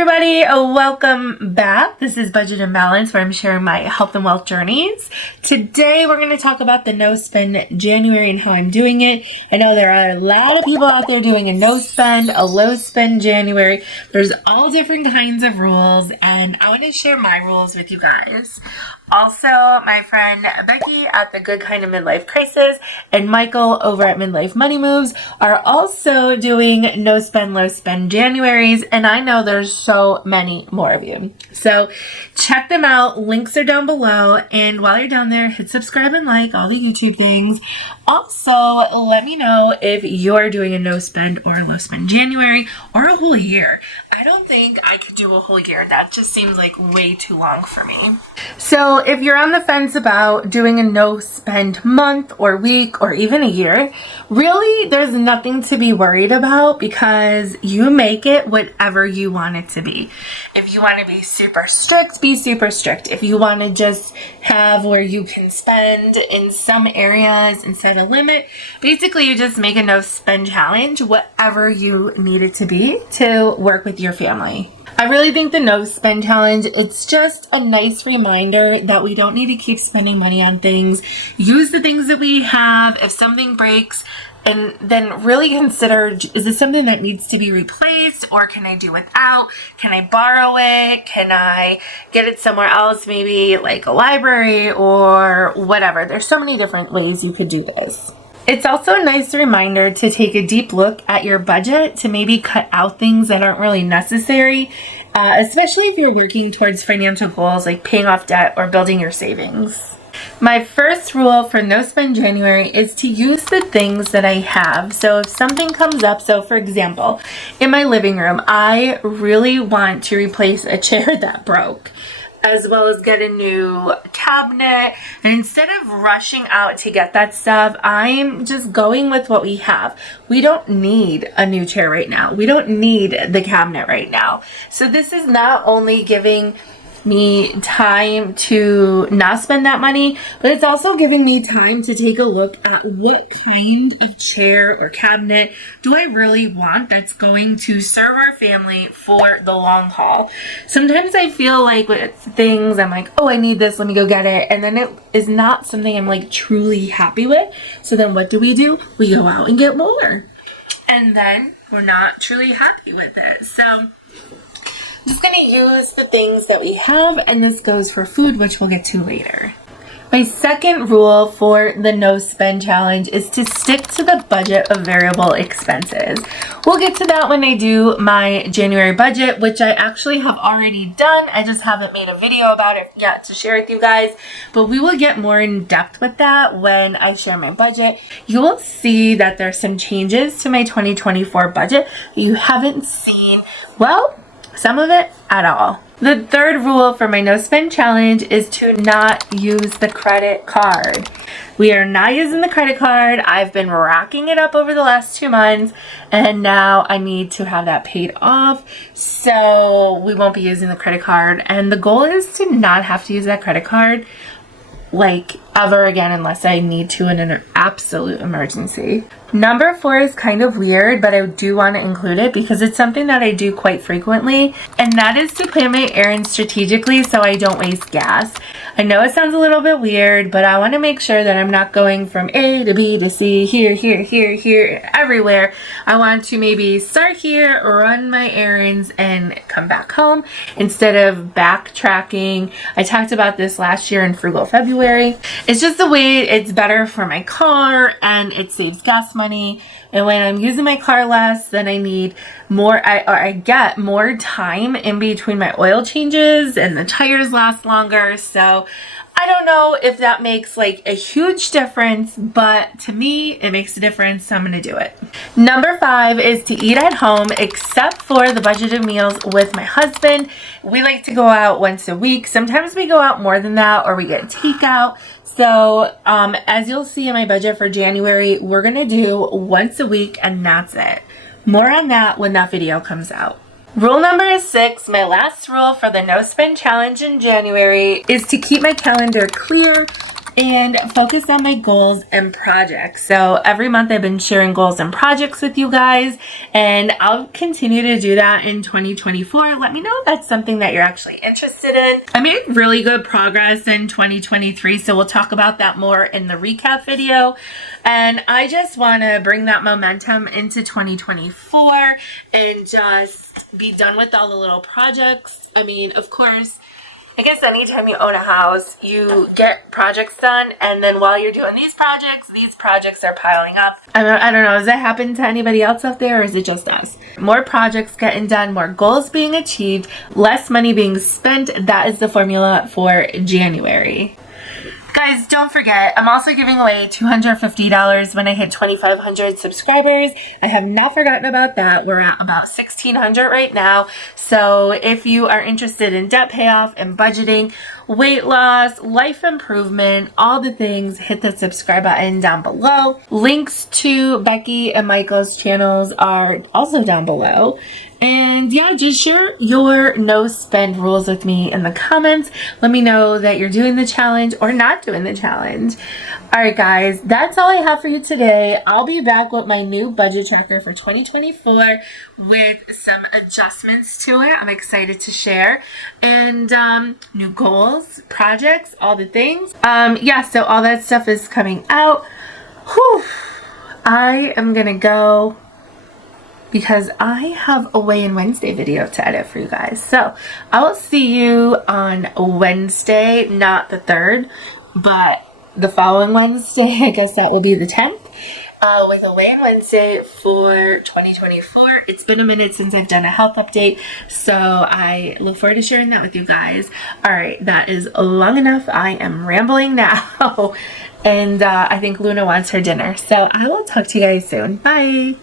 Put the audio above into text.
everybody, welcome back. This is Budget and Balance, where I'm sharing my health and wealth journeys. Today we're going to talk about the no spend January and how I'm doing it. I know there are a lot of people out there doing a no spend, a low spend January. There's all different kinds of rules, and I want to share my rules with you guys. Also, my friend Becky at the Good Kind of Midlife Crisis and Michael over at Midlife Money Moves are also doing no spend, low spend Januaries, and I know there's so many more of you. So check them out. Links are down below, and while you're down there, hit subscribe and like all the YouTube things. Also, let me know if you're doing a no spend or a low spend January or a whole year. I don't think I could do a whole year. That just seems like way too long for me. So if you're on the fence about doing a no spend month or week or even a year, really there's nothing to be worried about because you make it whatever you want it to be. If you want to be super strict, be super strict. If you want to just have where you can spend in some areas and set a limit, basically you just make a no spend challenge, whatever you need it to be to work with your family. I really think the no spend challenge, it's just a nice reminder that we don't need to keep spending money on things. Use the things that we have. If something breaks, and then really consider, is this something that needs to be replaced, or can I do without? Can I borrow it? Can I get it somewhere else, maybe like a library or whatever? There's so many different ways you could do this. It's also a nice reminder to take a deep look at your budget, to maybe cut out things that aren't really necessary, especially if you're working towards financial goals like paying off debt or building your savings. My first rule for no spend January is to use the things that I have. So if something comes up, so for example, in my living room, I really want to replace a chair that broke, as well as get a new cabinet. And instead of rushing out to get that stuff, I'm just going with what we have. We don't need a new chair right now. We don't need the cabinet right now. So this is not only giving me time to not spend that money, but it's also giving me time to take a look at what kind of chair or cabinet do I really want that's going to serve our family for the long haul. Sometimes I feel like with things, I'm like, oh, I need this, let me go get it. And then it is not something I'm like truly happy with. So then what do? We go out and get more. And then we're not truly happy with it. So I'm just going to use the things that we have, and this goes for food, which we'll get to later. My second rule for the no spend challenge is to stick to the budget of variable expenses. We'll get to that when I do my January budget, which I actually have already done. I just haven't made a video about it yet to share with you guys, but we will get more in depth with that when I share my budget. You will see that there's some changes to my 2024 budget that you haven't seen, well, some of it at all. The third rule for my no spend challenge is to not use the credit card. We are not using the credit card. I've been racking it up over the last 2 months, and now I need to have that paid off. So we won't be using the credit card. And the goal is to not have to use that credit card like ever again unless I need to in an absolute emergency. Number 4 is kind of weird, but I do want to include it because it's something that I do quite frequently, and that is to plan my errands strategically so I don't waste gas. I know it sounds a little bit weird, but I want to make sure that I'm not going from A to B to C, here, everywhere. I want to maybe start here, run my errands, and come back home instead of backtracking. I talked about this last year in Frugal February. It's just the way it's better for my car, and it saves gas money. And when I'm using my car less, then I need more, I get more time in between my oil changes, and the tires last longer. So I don't know if that makes like a huge difference, but to me, it makes a difference, so I'm going to do it. Number 5 is to eat at home, except for the budgeted meals with my husband. We like to go out once a week. Sometimes we go out more than that, or we get takeout. So as you'll see in my budget for January, we're going to do once a week, and that's it. More on that when that video comes out. Rule number 6, my last rule for the no spend challenge in January, is to keep my calendar clear and focus on my goals and projects. So every month I've been sharing goals and projects with you guys, and I'll continue to do that in 2024. Let me know if that's something that you're actually interested in. I made really good progress in 2023, so we'll talk about that more in the recap video. And I just want to bring that momentum into 2024 and just be done with all the little projects. I mean, of course, I guess anytime you own a house, you get projects done, and then while you're doing these projects are piling up. I don't know, does that happen to anybody else out there, or is it just us? More projects getting done, more goals being achieved, less money being spent. That is the formula for January. Guys, don't forget, I'm also giving away $250 when I hit 2,500 subscribers. I have not forgotten about that. We're at about 1,600 right now. So if you are interested in debt payoff and budgeting, weight loss, life improvement, all the things, hit the subscribe button down below. Links to Becky and Michael's channels are also down below. And yeah, just share your no spend rules with me in the comments. Let me know that you're doing the challenge or not doing the challenge. All right, guys, that's all I have for you today. I'll be back with my new budget tracker for 2024 with some adjustments to it. I'm excited to share, and new goals, projects, all the things. Yeah, so all that stuff is coming out. Whew. I am gonna go because I have a Weigh-In Wednesday video to edit for you guys. So I will see you on Wednesday, not the 3rd, but the following Wednesday. I guess that will be the 10th, with a Weigh-In Wednesday for 2024. It's been a minute since I've done a health update, so I look forward to sharing that with you guys. All right, that is long enough. I am rambling now. And I think Luna wants her dinner. So I will talk to you guys soon. Bye.